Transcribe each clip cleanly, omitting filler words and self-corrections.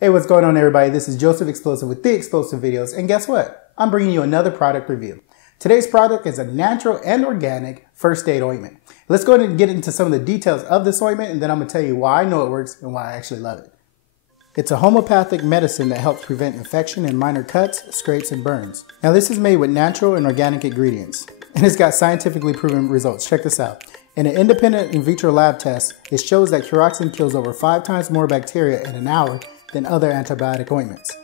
Hey, what's going on everybody? This is Joseph Explosive with The Explosive Videos, and guess what? I'm bringing you another product review. Today's product is a natural and organic first aid ointment. Let's go ahead and get into some of the details of this ointment, and then I'm going to tell you why I know it works and why I actually love it. It's a homeopathic medicine that helps prevent infection and minor cuts, scrapes, and burns. Now this is made with natural and organic ingredients, and it's got scientifically proven results. Check this out. In an independent in vitro lab test, it shows that Curoxen kills over 5 times more bacteria in an hour than other antibiotic ointments.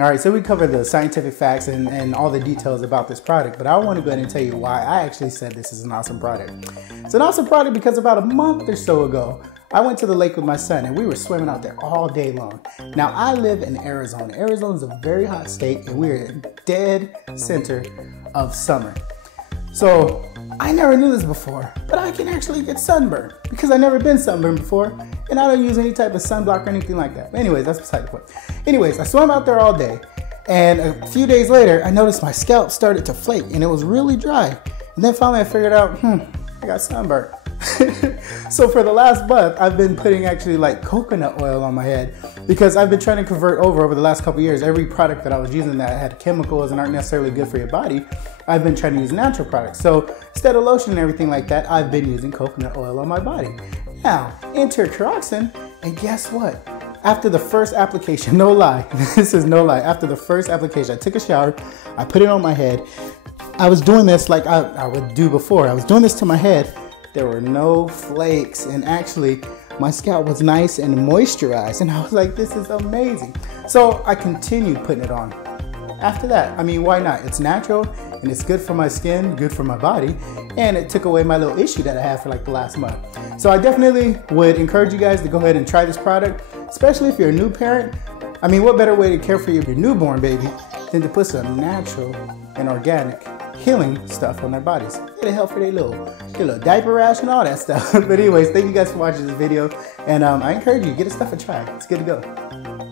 Alright, so we covered the scientific facts and all the details about this product, but I want to go ahead and tell you why I actually said this is an awesome product. It's an awesome product because about a month or so ago, I went to the lake with my son and we were swimming out there all day long. Now I live in Arizona. Arizona is a very hot state and we're in dead center of summer. So I never knew this before, but I can actually get sunburned because I've never been sunburned before and I don't use any type of sunblock or anything like that. Anyways, that's beside the point. Anyways, I swam out there all day and a few days later, I noticed my scalp started to flake and it was really dry. And then finally I figured out, I got sunburned. So for the last month, I've been putting actually like coconut oil on my head because I've been trying to convert over the last couple years. Every product that I was using that had chemicals and aren't necessarily good for your body, I've been trying to use natural products. So instead of lotion and everything like that, I've been using coconut oil on my body. Now, enter Curoxen, and guess what? After the first application, no lie, this is no lie, after the first application, I took a shower, I put it on my head. I was doing this like I would do before. I was doing this to my head. There were no flakes, and actually my scalp was nice and moisturized, and I was like, this is amazing. So I continued putting it on. After that, I mean, why not? It's natural and it's good for my skin, good for my body, and it took away my little issue that I had for like the last month. So I definitely would encourage you guys to go ahead and try this product, especially if you're a new parent. I mean, what better way to care for your newborn baby than to put some natural and organic healing stuff on their bodies. It'll help for their little diaper rash and all that stuff. But anyways, thank you guys for watching this video, and I encourage you to get this stuff a try. It's good to go.